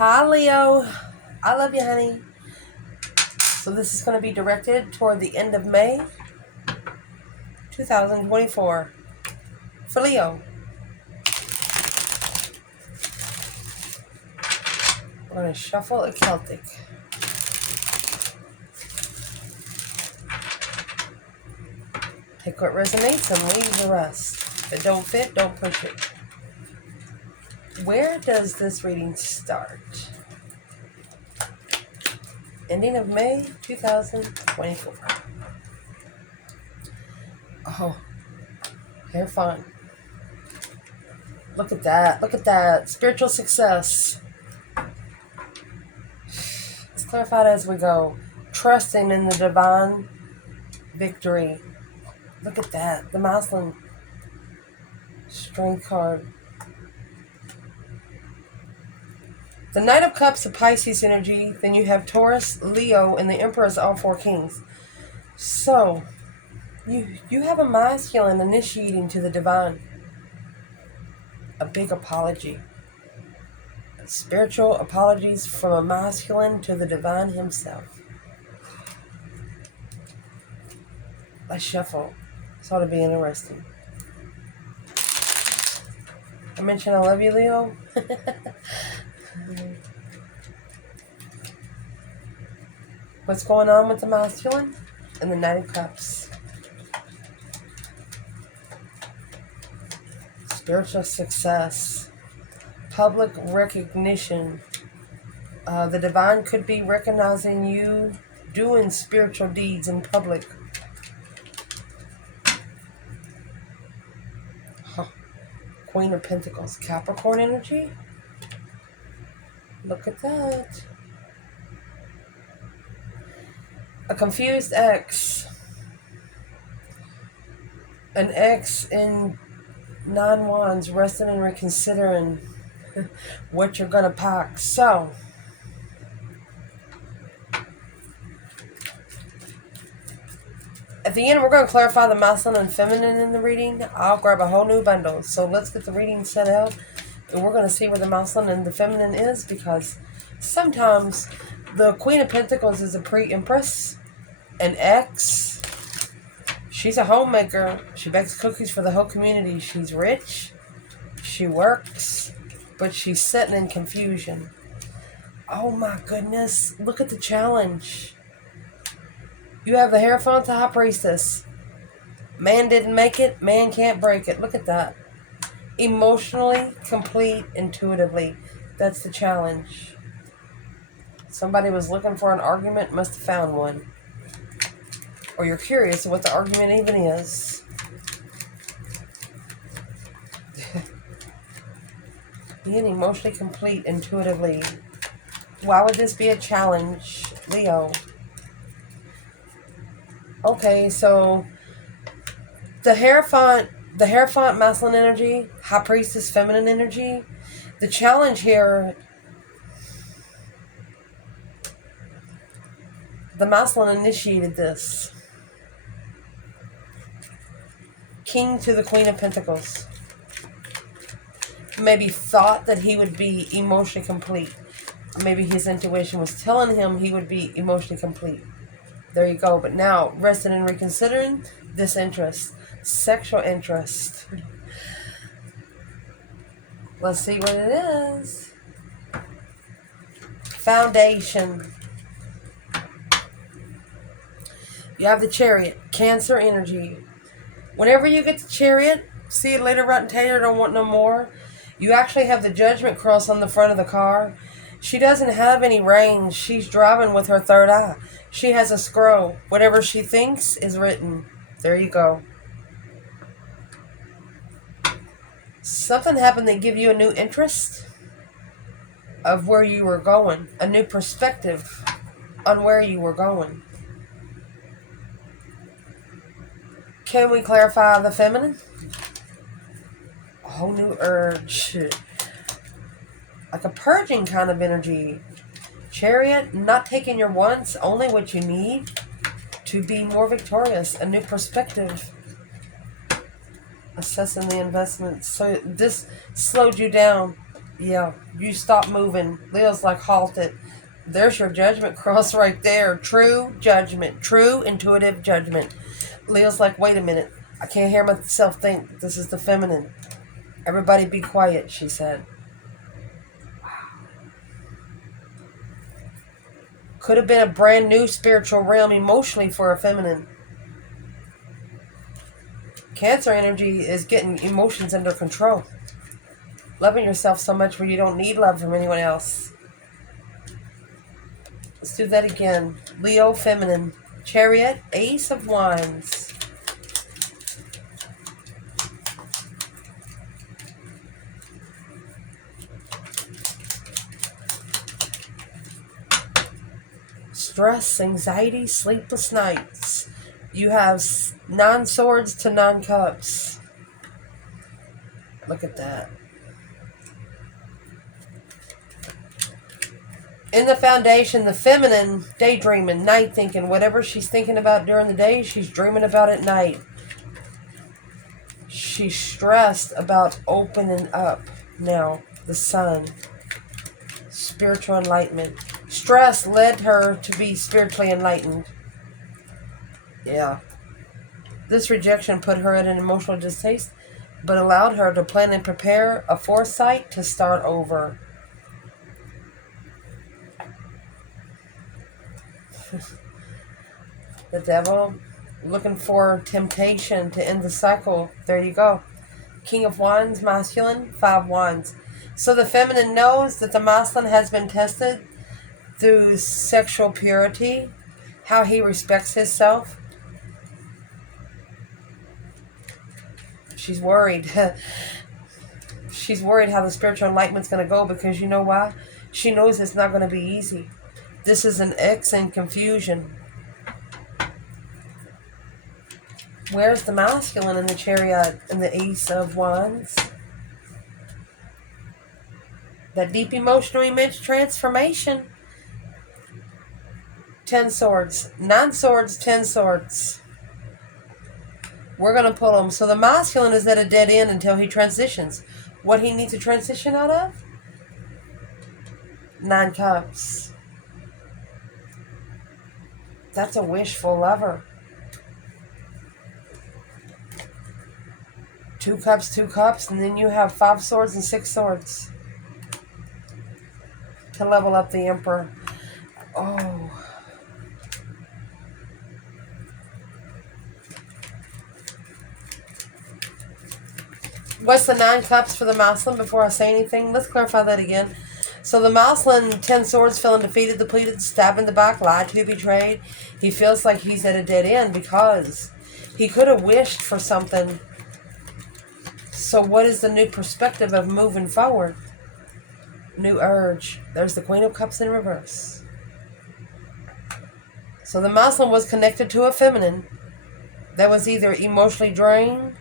Hi, Leo. I love you, honey. So this is going to be directed toward the end of May 2024 for Leo. We're going to shuffle a Celtic. Take what resonates and leave the rest. If it don't fit, don't push it. Where does this reading start? Ending of May 2024. Oh, hair fun. Look at that. Look at that. Spiritual success. Let's clarify it as we go. Trusting in the divine victory. Look at that. The masculine strength card. The Knight of Cups, the Pisces energy. Then you have Taurus, Leo, and the Empress, all four kings. So, you have a masculine initiating to the divine. A big apology. Spiritual apologies from a masculine to the divine himself. Let's shuffle. This ought to be interesting. I mentioned I love you, Leo. What's going on with the masculine and the Knight of Cups? Spiritual success. Public recognition. The divine could be recognizing you doing spiritual deeds in public. Queen of Pentacles. Capricorn energy. Look at that. A confused ex. An ex in 9 Wands resting and reconsidering what you're going to pack. So, at the end, we're going to clarify the masculine and feminine in the reading. I'll grab a whole new bundle. So let's get the reading set out. And we're going to see where the masculine and the feminine is. Because sometimes the Queen of Pentacles is a pre-empress. An ex. She's a homemaker. She bakes cookies for the whole community. She's rich. She works. But she's sitting in confusion. Oh my goodness. Look at the challenge. You have the Hierophant, the High Priestess. Man didn't make it. Man can't break it. Look at that. Emotionally complete intuitively. That's the challenge. Somebody was looking for an argument. Must have found one. Or you're curious what the argument even is. Being emotionally complete intuitively. Why would this be a challenge, Leo? Okay, so the Hierophant masculine energy, High Priestess feminine energy. The challenge here, the masculine initiated this. King to the Queen of Pentacles. Maybe thought that he would be emotionally complete. Maybe his intuition was telling him he would be emotionally complete. There you go. But now, resting and reconsidering this interest. Sexual interest. Let's see what it is. Foundation. You have the Chariot. Cancer energy. Whenever you get the Chariot, see you later, Rotten Tater, don't want no more. You actually have the Judgment cross on the front of the car. She doesn't have any range. She's driving with her third eye. She has a scroll. Whatever she thinks is written. There you go. Something happened that gave you a new interest of where you were going. A new perspective on where you were going. Can we clarify the feminine? A whole new urge. Like a purging kind of energy. Chariot, not taking your wants, only what you need to be more victorious. A new perspective. Assessing the investments. So this slowed you down. Yeah, you stop moving. Leo's like, halt it. There's your judgment cross right there. True judgment. True intuitive judgment. Leo's like, wait a minute. I can't hear myself think. This is the feminine. Everybody be quiet, she said. Could have been a brand new spiritual realm emotionally for a feminine. Cancer energy is getting emotions under control. Loving yourself so much where you don't need love from anyone else. Let's do that again. Leo, feminine. Chariot, Ace of Wands. Stress, anxiety, sleepless nights. You have 9 swords to 9 cups. Look at that. In the foundation, the feminine, daydreaming, night thinking. Whatever she's thinking about during the day, she's dreaming about at night. She's stressed about opening up now. The sun. Spiritual enlightenment. Stress led her to be spiritually enlightened. Yeah. This rejection put her at an emotional distaste, but allowed her to plan and prepare a foresight to start over. The devil looking for temptation to end the cycle. There you go. King of Wands, masculine, 5 wands. So the feminine knows that the masculine has been tested through sexual purity, how he respects himself. She's worried. She's worried how the spiritual enlightenment's going to go, because you know why? She knows it's not going to be easy. This is an X in confusion. Where's the masculine in the Chariot and the Ace of Wands? That deep emotional image transformation. 10 swords. 9 swords, 10 swords. We're going to pull them. So the masculine is at a dead end until he transitions. What he needs to transition out of? 9 cups. That's a wishful lover. 2 cups, 2 cups, and then you have 5 swords and 6 swords. To level up the emperor. Oh. What's the 9 cups for the masculine before I say anything? Let's clarify that again. So the masculine, 10 swords, feeling defeated, depleted, stabbed in the back, lied to, betrayed. He feels like he's at a dead end because he could have wished for something. So what is the new perspective of moving forward? New urge. There's the Queen of Cups in reverse. So the masculine was connected to a feminine that was either emotionally drained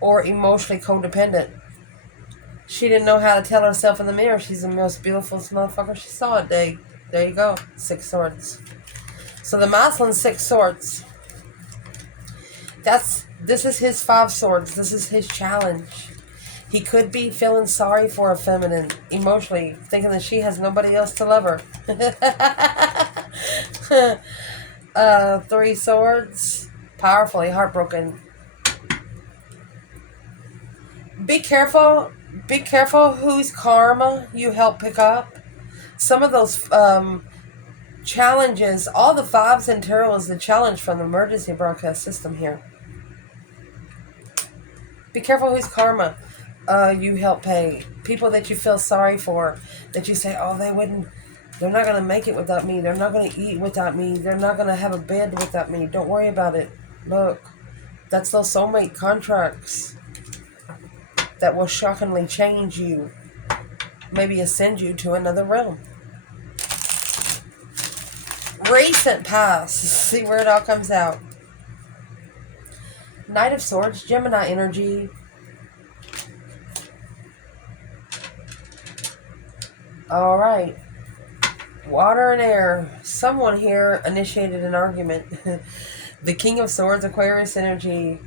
or emotionally codependent. She didn't know how to tell herself in the mirror she's the most beautiful motherfucker she saw it. There you go. 6 swords. So the masculine, 6 swords. This is his 5 swords. This is his challenge. He could be feeling sorry for a feminine emotionally, thinking that she has nobody else to love her. 3 swords. Powerfully heartbroken. Be careful. Be careful whose karma you help pick up. Some of those challenges, all the 5s in tarot is the challenge from the emergency broadcast system here. Be careful whose karma you help pay. People that you feel sorry for, that you say, oh, they're not going to make it without me. They're not going to eat without me. They're not going to have a bed without me. Don't worry about it. Look, that's those soulmate contracts that will shockingly change you. Maybe ascend you to another realm. Recent past. See where it all comes out. Knight of Swords, Gemini energy. Alright. Water and air. Someone here initiated an argument. The King of Swords, Aquarius energy.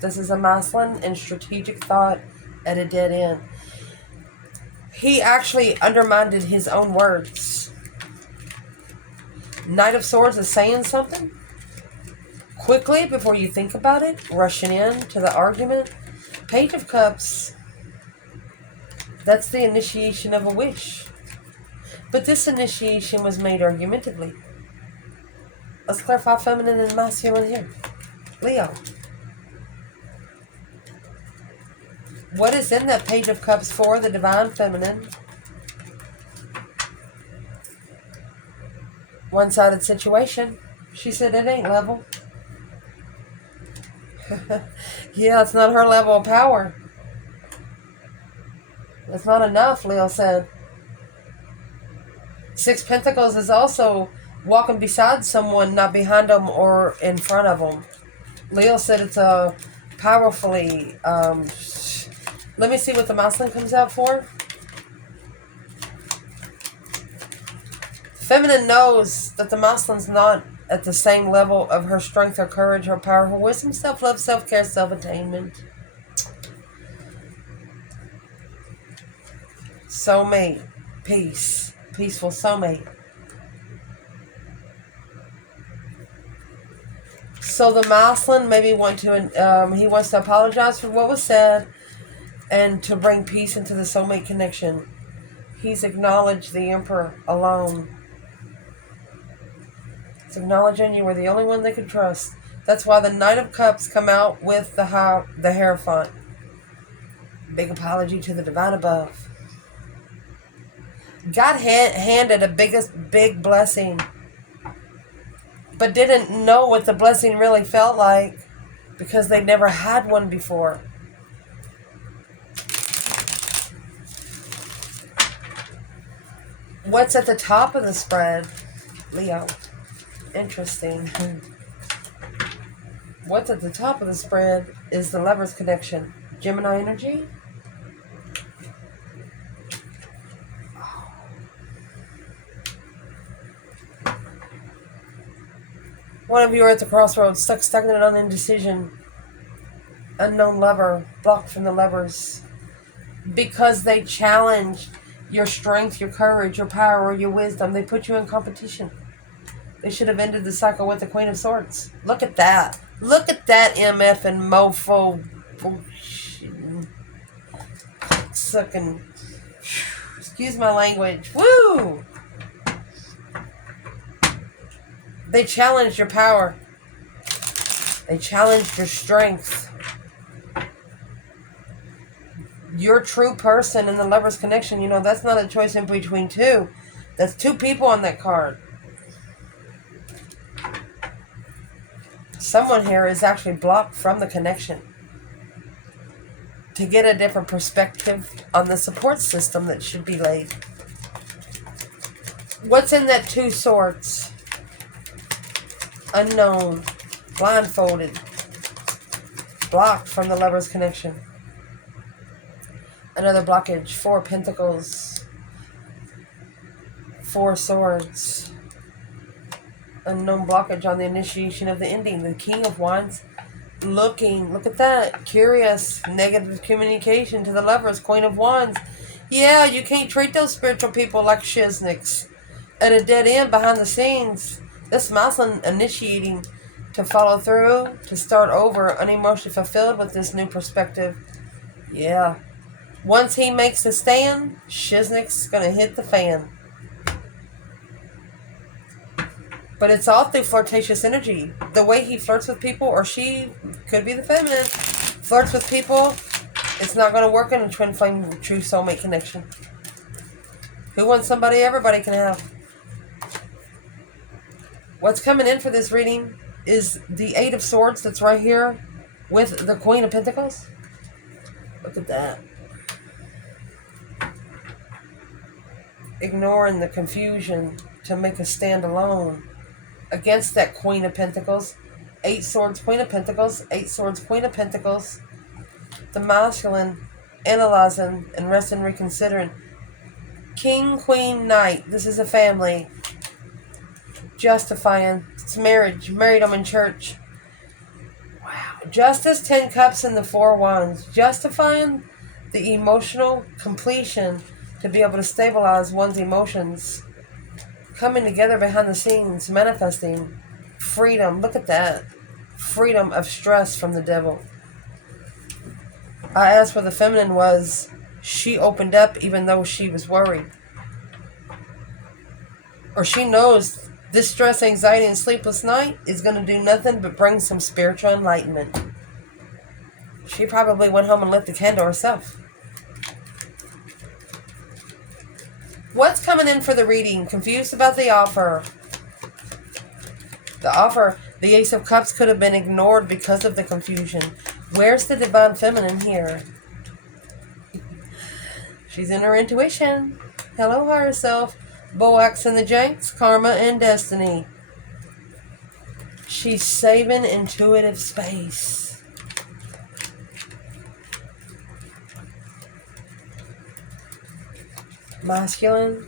This is a masculine and strategic thought at a dead end. He actually undermined his own words. Knight of Swords is saying something. Quickly, before you think about it, rushing in to the argument. Page of Cups. That's the initiation of a wish. But this initiation was made argumentatively. Let's clarify feminine and masculine here. Leo. What is in that Page of Cups for the divine feminine? One-sided situation. She said it ain't level. Yeah, it's not her level of power. It's not enough, Leo said. Six Pentacles is also walking beside someone, not behind them or in front of them. Leo said it's a powerfully... let me see what the masculine comes out for. Feminine knows that the masculine's not at the same level of her strength, her courage, her power, her wisdom, self-love, self-care, self-attainment. Soulmate. Peace. Peaceful soulmate. So the masculine maybe he wants to apologize for what was said and to bring peace into the soulmate connection. He's acknowledged the Emperor alone. It's acknowledging you were the only one they could trust. That's why the Knight of Cups come out with the Hierophant. Big apology to the divine above. God handed a big blessing, but didn't know what the blessing really felt like because they never had one before. What's at the top of the spread? Leo. Interesting. What's at the top of the spread is the Lovers connection. Gemini energy. One of you are at the crossroads, stuck stagnant on indecision. Unknown lover, blocked from the lovers. Because they challenge your strength, your courage, your power, or your wisdom. They put you in competition. They should have ended the cycle with the Queen of Swords. Look at that. Look at that MF and mofo bullshit. Sucking. Excuse my language. Woo! They challenged your power. They challenged your strength. Your true person in the Lover's connection, you know, that's not a choice in between two. That's two people on that card. Someone here is actually blocked from the connection to get a different perspective on the support system that should be laid. What's in that Two Swords? Unknown, blindfolded, blocked from the Lover's connection. Another blockage, Four Pentacles, Four Swords. Unknown blockage on the initiation of the ending. The King of Wands looking, look at that, curious, negative communication to the Lovers, Queen of Wands. Yeah, you can't treat those spiritual people like shizniks at a dead end behind the scenes. This masculine initiating to follow through, to start over, unemotionally fulfilled with this new perspective. Yeah. Once he makes a stand, shiznik's going to hit the fan. But it's all through flirtatious energy. The way he flirts with people, or she, could be the feminine, flirts with people, it's not going to work in a twin flame true soulmate connection. Who wants somebody everybody can have? What's coming in for this reading is the Eight of Swords that's right here with the Queen of Pentacles. Look at that. Ignoring the confusion to make a stand alone against that Queen of Pentacles. Eight Swords, Queen of Pentacles. Eight Swords, Queen of Pentacles. The masculine analyzing and resting, reconsidering. King, Queen, Knight. This is a family. Justifying. It's marriage. Married them in church. Wow. Justice, 10 Cups, and the Four Wands. Justifying the emotional completion to be able to stabilize one's emotions, coming together behind the scenes, manifesting freedom. Look at that. Freedom of stress from the devil. I asked where the feminine was. She opened up even though she was worried. Or she knows this stress, anxiety, and sleepless night is going to do nothing but bring some spiritual enlightenment. She probably went home and lit the candle herself. What's coming in for the reading? Confused about the offer. The offer, the Ace of Cups, could have been ignored because of the confusion. Where's the Divine Feminine here? She's in her intuition. Hello, higher self. Boax and the Janks, Karma and Destiny. She's saving intuitive space. Masculine.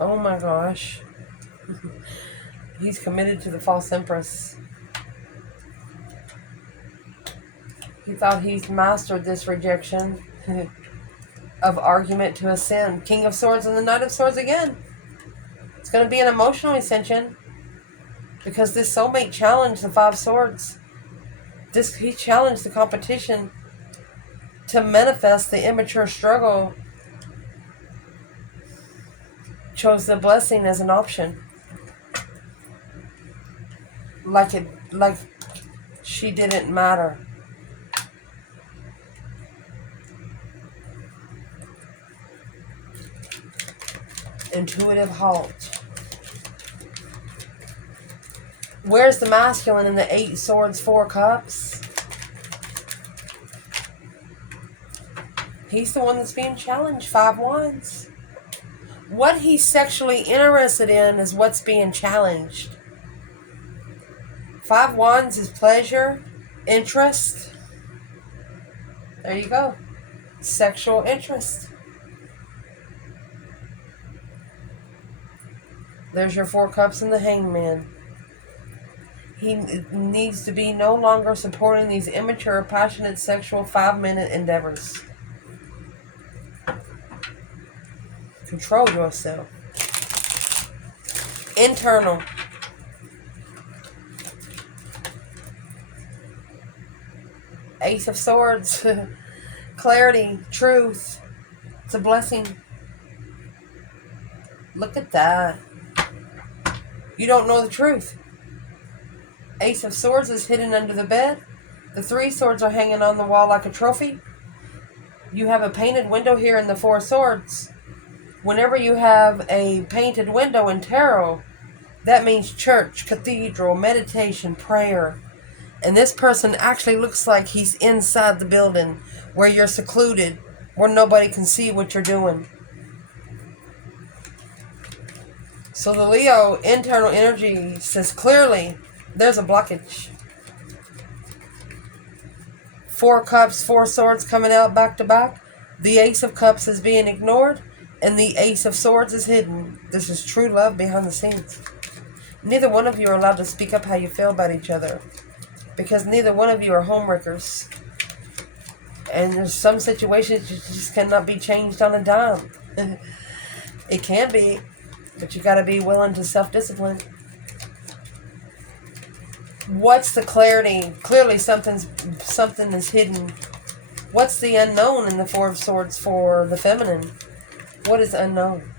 Oh my gosh. He's committed to the false empress. He thought he's mastered this rejection of argument to ascend. King of Swords and the Knight of Swords again. It's going to be an emotional ascension because this soulmate challenged the Five Swords. He challenged the competition to manifest the immature struggle. Chose the blessing as an option. Like she didn't matter. Intuitive halt. Where's the masculine in the 8 Swords, 4 Cups? He's the one that's being challenged. 5 Wands. What he's sexually interested in is what's being challenged. 5 Wands is pleasure, interest. There you go. Sexual interest. There's your 4 Cups and the Hangman. He needs to be no longer supporting these immature, passionate, sexual 5-minute endeavors. Control yourself. Internal. Ace of Swords. Clarity. Truth. It's a blessing. Look at that. You don't know the truth. Ace of Swords is hidden under the bed. The 3 Swords are hanging on the wall like a trophy. You have a painted window here in the 4 Swords. Whenever you have a painted window in tarot, that means church, cathedral, meditation, prayer. And this person actually looks like he's inside the building where you're secluded, where nobody can see what you're doing. So the Leo internal energy says clearly there's a blockage. 4 Cups, 4 Swords coming out back to back. The Ace of Cups is being ignored, and the Ace of Swords is hidden. This is true love behind the scenes. Neither one of you are allowed to speak up how you feel about each other, because neither one of you are homewreckers. And there's some situations you just cannot be changed on a dime. It can be, but you got to be willing to self-discipline. What's the clarity? Clearly something is hidden. What's the unknown in the 4 of Swords for the feminine? What is unknown?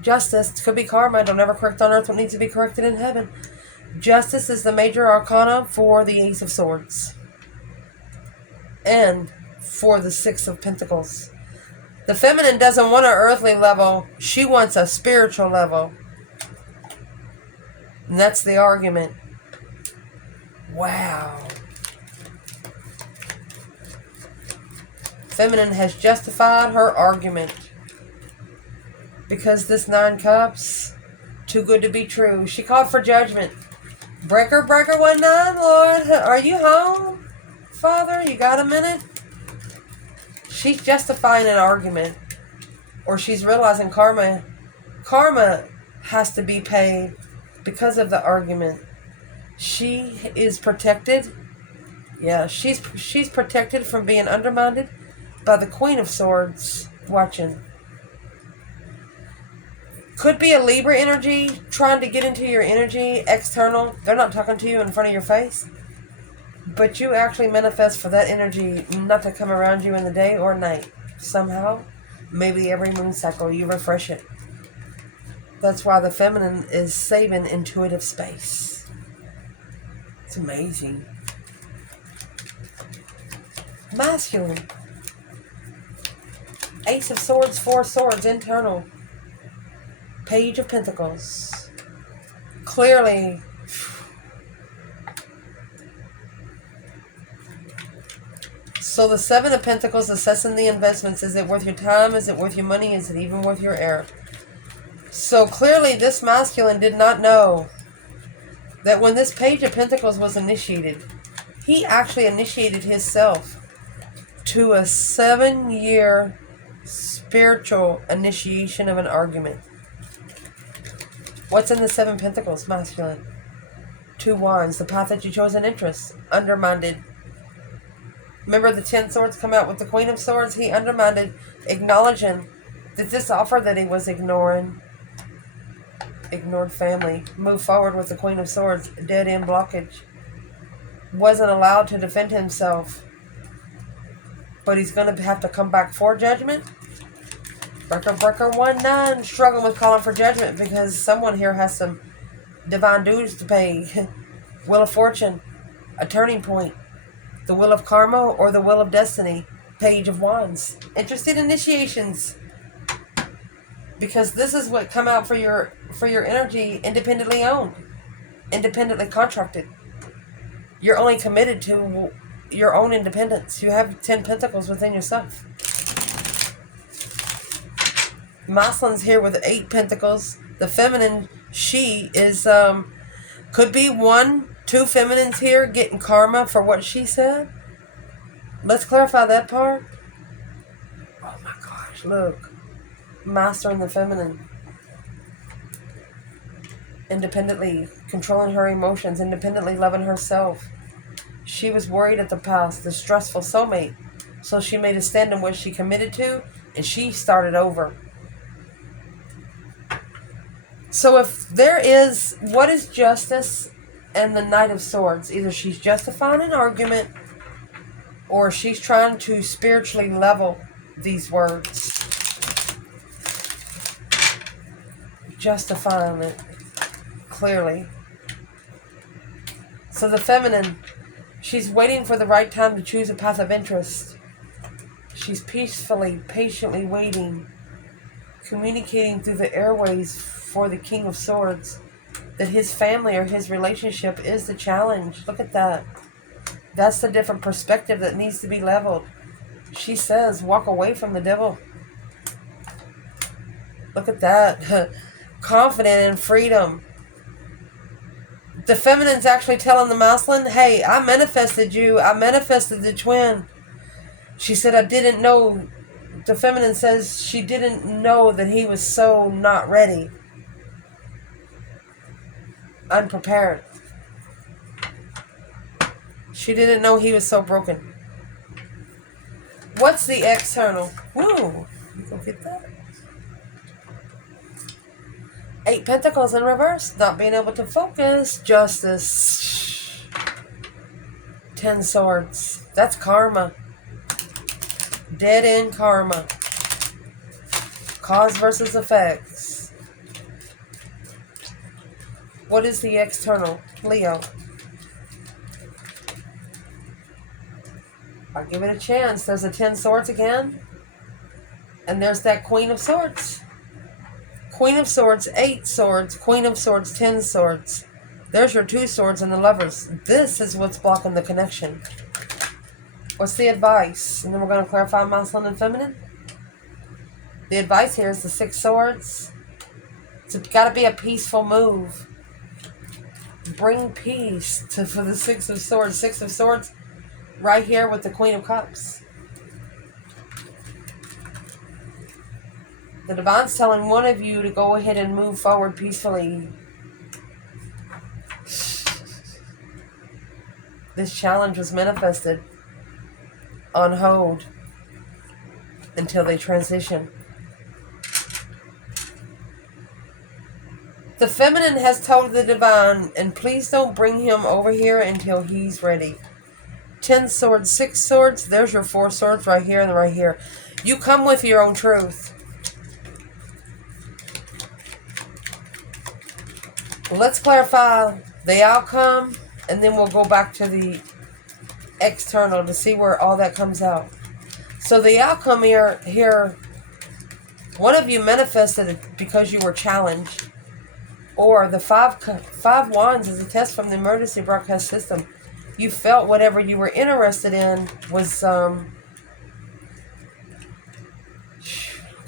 Justice. Could be karma. Don't ever correct on earth what needs to be corrected in heaven. Justice is the major arcana for the Ace of Swords. And for the 6 of Pentacles. The feminine doesn't want an earthly level. She wants a spiritual level. And that's the argument. Wow. Feminine has justified her argument. Because this 9 Cups, too good to be true. She called for judgment. Breaker, breaker, 1-9, Lord. Are you home? Father, you got a minute? She's justifying an argument. Or she's realizing karma has to be paid because of the argument. She is protected. Yeah, she's protected from being undermined by the Queen of Swords watching. Could be a Libra energy trying to get into your energy, external. They're not talking to you in front of your face. But you actually manifest for that energy not to come around you in the day or night. Somehow, maybe every moon cycle, you refresh it. That's why the feminine is saving intuitive space. It's amazing. Masculine. Ace of Swords, Four Swords, internal. Page of Pentacles. Clearly, so the Seven of Pentacles, assessing the investments. Is it worth your time? Is it worth your money? Is it even worth your air? So clearly this masculine did not know that when this Page of Pentacles was initiated, he actually initiated himself to a 7-year spiritual initiation of an argument. What's in the Seven Pentacles, masculine? Two Wands, the path that you chose in interest, undermined. Remember the 10 Swords come out with the Queen of Swords? He undermined, acknowledging that this offer that he was ignored family, moved forward with the Queen of Swords, dead end blockage. Wasn't allowed to defend himself. But he's going to have to come back for judgment. Breaker 1-9, struggling with calling for judgment because someone here has some divine dues to pay. Wheel of Fortune, a turning point. The Wheel of Karma or the Wheel of Destiny, Page of Wands. Interested initiations. Because this is what come out for your energy, independently owned. Independently contracted. You're only committed to your own independence. You have 10 Pentacles within yourself. Masculine's here with 8 Pentacles. The feminine, she is, could be 1, 2 feminines here getting karma for what she said. Let's clarify that part. Oh my gosh, look. Mastering the feminine. Independently controlling her emotions, independently loving herself. She was worried at the past, the stressful soulmate. So she made a stand in what she committed to, and she started over. So if there is, what is justice and the Knight of Swords? Either she's justifying an argument, or she's trying to spiritually level these words. Justifying it, clearly. So the feminine, she's waiting for the right time to choose a path of interest. She's peacefully, patiently waiting, communicating through the airways for the King of Swords that his family or his relationship is the challenge. Look at that. That's the different perspective that needs to be leveled. She says, walk away from the devil. Look at that. Confident in freedom. The feminine's actually telling the masculine, hey, I manifested you. I manifested the twin. She said, I didn't know. The feminine says she didn't know that he was so not ready. Unprepared. She didn't know he was so broken. What's the external? Woo! You go get that. 8 Pentacles in reverse. Not being able to focus. Justice. 10 Swords. That's karma. Dead end karma. Cause versus effects. What is the external? Leo. I'll give it a chance. There's a 10 Swords again. And there's that Queen of Swords. Queen of Swords, 8 Swords. Queen of Swords, 10 Swords. There's your 2 Swords and the Lovers. This is what's blocking the connection. What's the advice? And then we're going to clarify masculine and feminine. The advice here is the 6 Swords. It's got to be a peaceful move. Bring peace for the 6 of Swords. 6 of Swords right here with the Queen of Cups. The Divine's telling one of you to go ahead and move forward peacefully. This challenge was manifested on hold until they transition. The feminine has told the divine, and please don't bring him over here until he's ready. 10 swords, 6 swords. There's your 4 swords right here and right here. You come with your own truth. Let's clarify the outcome, and then we'll go back to the external to see where all that comes out. So the outcome here, one of you manifested it because you were challenged. Or the five wands is a test from the emergency broadcast system. You felt whatever you were interested in was look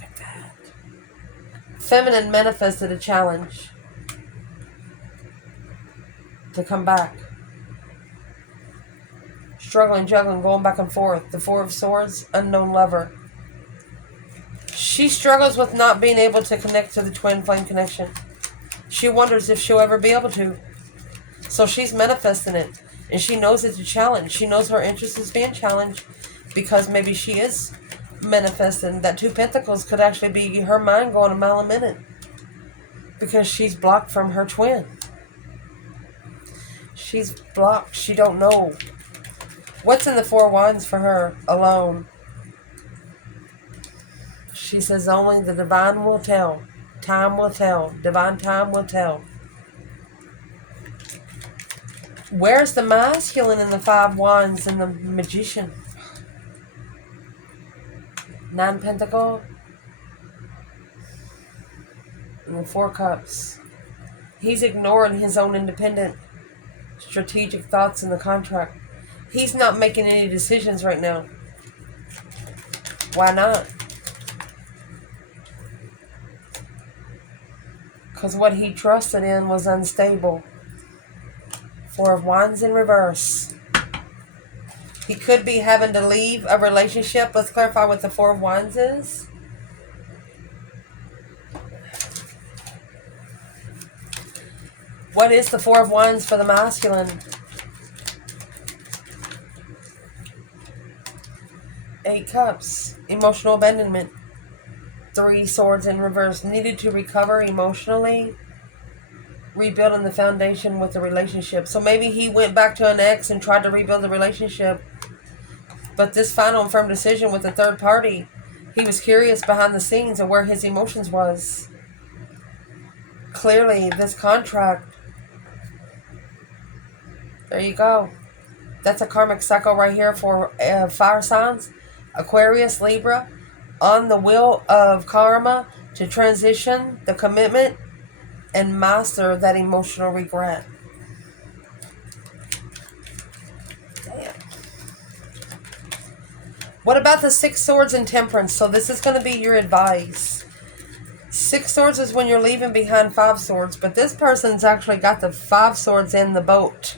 at that. Feminine manifested a challenge to come back. Struggling, juggling, going back and forth. The 4 of Swords, unknown lover. She struggles with not being able to connect to the twin flame connection. She wonders if she'll ever be able to. So she's manifesting it. And she knows it's a challenge. She knows her interest is being challenged because maybe she is manifesting. That 2 Pentacles could actually be her mind going a mile a minute because she's blocked from her twin. She's blocked. She don't know. What's in the 4 Wands for her alone? She says only the divine will tell. Time will tell. Divine time will tell. Where's the masculine in the 5 Wands and the Magician? 9 Pentacle. And the 4 Cups. He's ignoring his own independent strategic thoughts in the contract. He's not making any decisions right now. Why not? Because what he trusted in was unstable. 4 of Wands in reverse. He could be having to leave a relationship. Let's clarify what the 4 of Wands is. What is the 4 of Wands for the masculine? 8 Cups. Emotional abandonment. 3 Swords in reverse. Needed to recover emotionally. Rebuilding the foundation with the relationship. So maybe he went back to an ex and tried to rebuild the relationship. But this final and firm decision with the third party, he was curious behind the scenes of where his emotions was. Clearly, this contract, there you go. That's a karmic cycle right here for fire signs. Aquarius, Libra, on the wheel of karma to transition the commitment and master that emotional regret. Damn. What about the 6 Swords and Temperance? So this is going to be your advice. 6 Swords is when you're leaving behind 5 Swords, but this person's actually got the 5 Swords in the boat.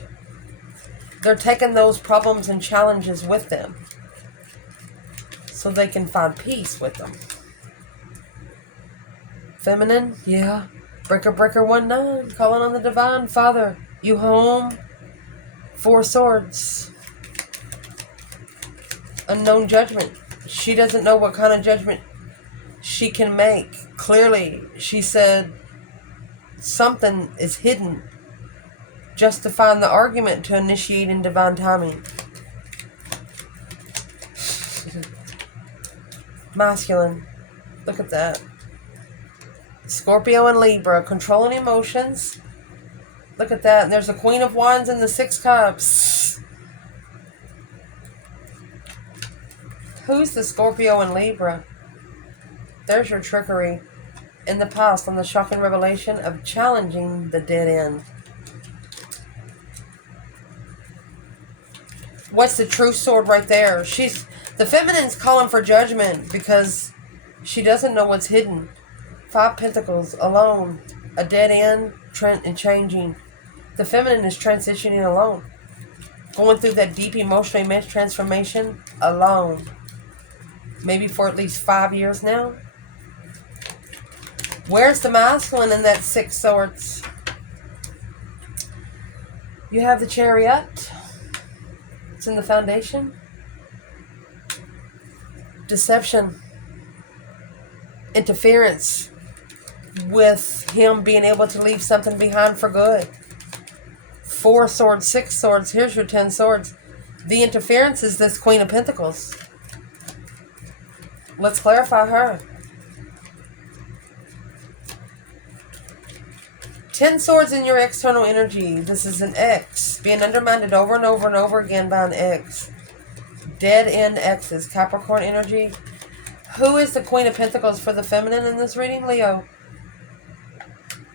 They're taking those problems and challenges with them so they can find peace with them. Feminine, yeah. Breaker, breaker, 1-9. Calling on the divine. Father, you home? 4 Swords. Unknown judgment. She doesn't know what kind of judgment she can make. Clearly, she said something is hidden. Justifying the argument to initiate in divine timing. Masculine. Look at that. Scorpio and Libra, controlling emotions. Look at that. And there's the Queen of Wands and the 6 Cups. Who's the Scorpio and Libra? There's your trickery in the past on the shocking revelation of challenging the dead end. What's the true sword right there? The feminine's calling for judgment because she doesn't know what's hidden. 5 Pentacles, alone, a dead end, and changing. The feminine is transitioning alone. Going through that deep emotional immense transformation alone. Maybe for at least 5 years now. Where's the masculine in that 6 Swords? You have the Chariot. in the foundation? Deception. Interference with him being able to leave something behind for good. 4 swords, 6 swords. Here's your 10 swords. The interference is this Queen of Pentacles. Let's clarify her. 10 swords in your external energy. This is an X. Being undermined over and over and over again by an X. Dead end X's. Capricorn energy. Who is the Queen of Pentacles for the feminine in this reading? Leo.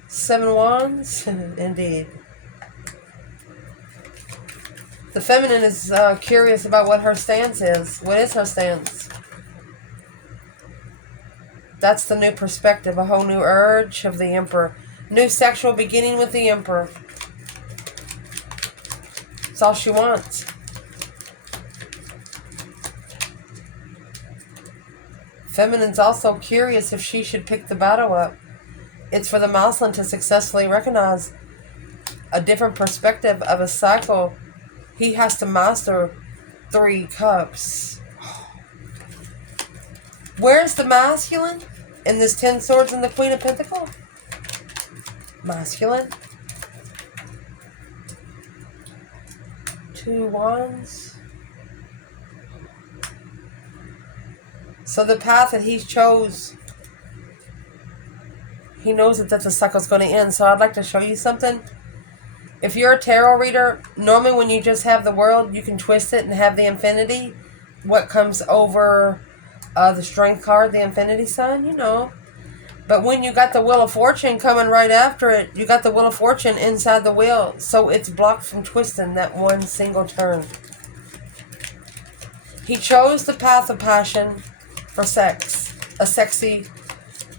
7 wands. Indeed. The feminine is curious about what her stance is. What is her stance? That's the new perspective. A whole new urge of the Emperor. New sexual beginning with the Emperor. That's all she wants. Feminine's also curious if she should pick the battle up. It's for the masculine to successfully recognize a different perspective of a cycle. He has to master 3 cups. Where's the masculine in this 10 swords and the Queen of Pentacles? Masculine. 2 wands. So the path that he chose, he knows that the cycle's going to end. So I'd like to show you something. If you're a tarot reader, normally when you just have the world, you can twist it and have the infinity. What comes over the strength card, the infinity sign, you know. But when you got the Wheel of Fortune coming right after it, you got the Wheel of Fortune inside the wheel. So it's blocked from twisting that one single turn. He chose the path of passion for sex. A sexy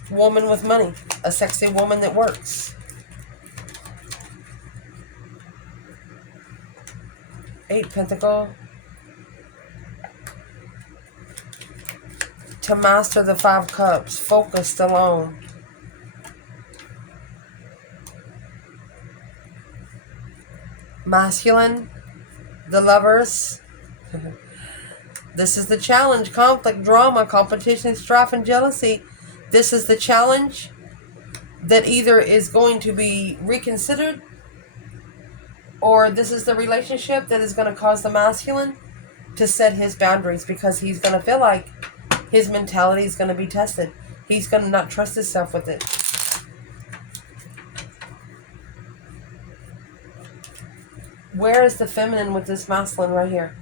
woman with money. A sexy woman that works. 8 Pentacle. To master the 5 cups. Focused alone. Masculine. The Lovers. This is the challenge. Conflict, drama, competition, strife, and jealousy. This is the challenge that either is going to be reconsidered, or this is the relationship that is going to cause the masculine to set his boundaries, because he's going to feel like his mentality is going to be tested. He's going to not trust himself with it. Where is the feminine with this masculine right here?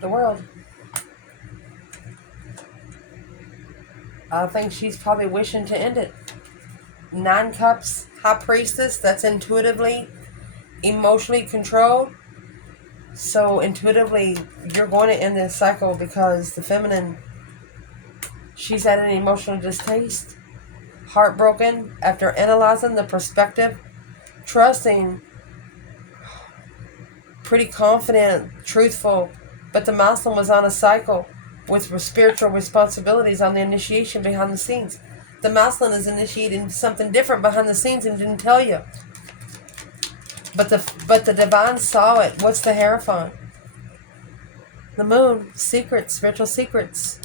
The World. I think she's probably wishing to end it. 9 Cups, High Priestess, that's intuitively, emotionally controlled. So intuitively, you're going to end this cycle because the feminine, she's at an emotional distaste, heartbroken after analyzing the perspective, trusting, pretty confident, truthful, but the masculine was on a cycle with spiritual responsibilities on the initiation behind the scenes. The masculine is initiating something different behind the scenes and didn't tell you. But the divine saw it. What's the Hierophant? The Moon. Secrets. Spiritual secrets.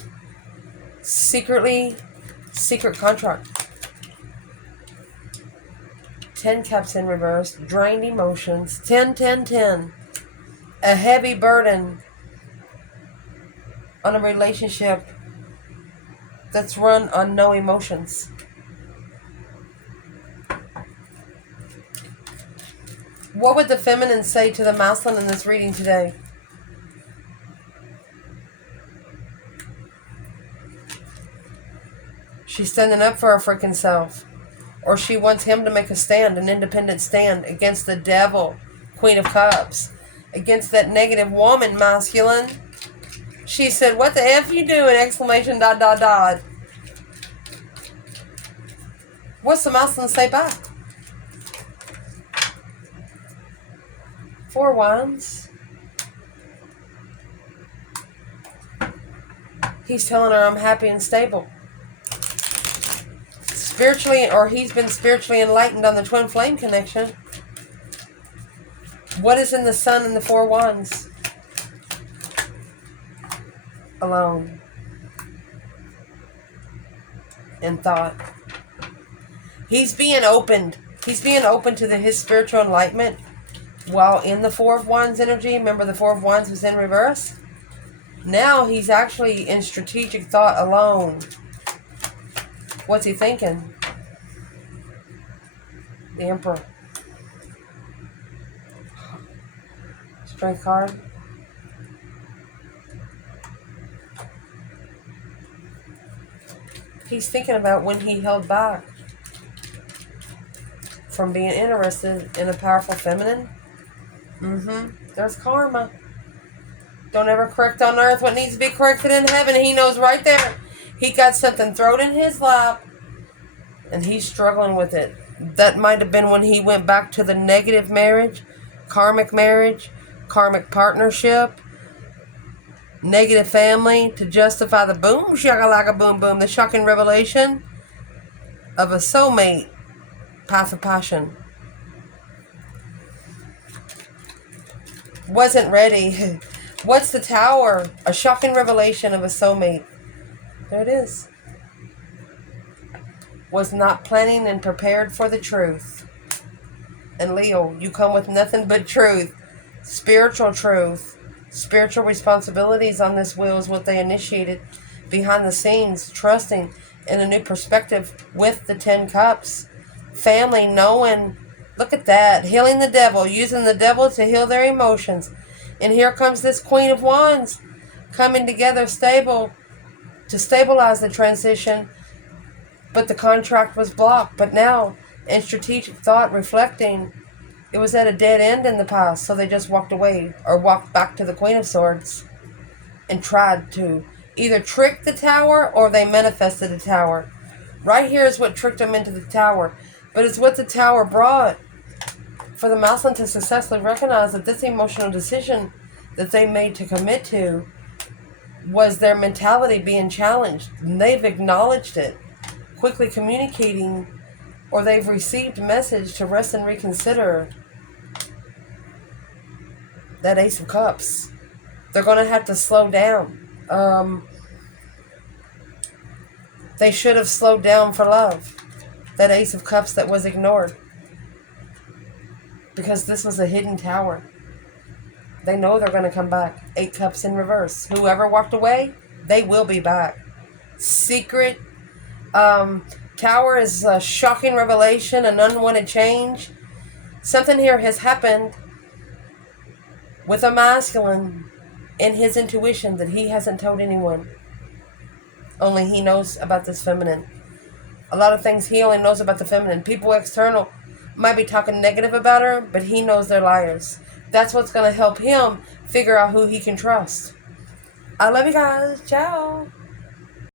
Secret contract. 10 Cups in reverse. Drained emotions. 10, 10, 10. A heavy burden on a relationship that's run on no emotions. What would the feminine say to the masculine in this reading today? She's standing up for her freaking self. Or she wants him to make a stand, an independent stand against the devil, Queen of Cups. Against that negative woman, masculine. She said, "What the F you doing?" Exclamation, ... What's the masculine say back? 4 Wands. He's telling her, "I'm happy and stable." spiritually, or he's been spiritually enlightened on the twin flame connection. What is in the Sun and the Four Wands? Alone. In thought. He's being opened. He's being open to his spiritual enlightenment while in the Four of Wands energy. Remember, the Four of Wands was in reverse? Now he's actually in strategic thought alone. What's he thinking? The Emperor. Strength card. He's thinking about when he held back from being interested in a powerful feminine. There's karma. Don't ever correct on earth what needs to be corrected in heaven. He knows right there. He got something thrown in his lap, and he's struggling with it. That might have been when he went back to the negative marriage, karmic partnership, negative family, to justify the boom, shakalaka boom boom, the shocking revelation of a soulmate, path of passion. Wasn't ready. What's the Tower? A shocking revelation of a soulmate. There it is. Was not planning and prepared for the truth. And Leo, you come with nothing but truth. Spiritual truth. Spiritual responsibilities on this wheel is what they initiated behind the scenes. Trusting in a new perspective with the 10 Cups. Family knowing. Look at that. Healing the devil. Using the devil to heal their emotions. And here comes this Queen of Wands coming together stable to stabilize the transition. But the contract was blocked. But now, in strategic thought, reflecting, it was at a dead end in the past. So they just walked away or walked back to the Queen of Swords and tried to either trick the Tower or they manifested the Tower. Right here is what tricked them into the Tower. But it's what the Tower brought. For the masculine to successfully recognize that this emotional decision that they made to commit to was their mentality being challenged. And they've acknowledged it, quickly communicating, or they've received a message to rest and reconsider. That Ace of Cups. They're going to have to slow down. They should have slowed down for love. That Ace of Cups that was ignored. Because this was a hidden tower. They know they're going to come back. 8 Cups in reverse. Whoever walked away, they will be back. Secret. Tower is a shocking revelation, an unwanted change. Something here has happened with a masculine in his intuition that he hasn't told anyone. Only he knows about this feminine. A lot of things he only knows about the feminine. People external might be talking negative about her, but he knows they're liars. That's what's going to help him figure out who he can trust. I love you guys. Ciao.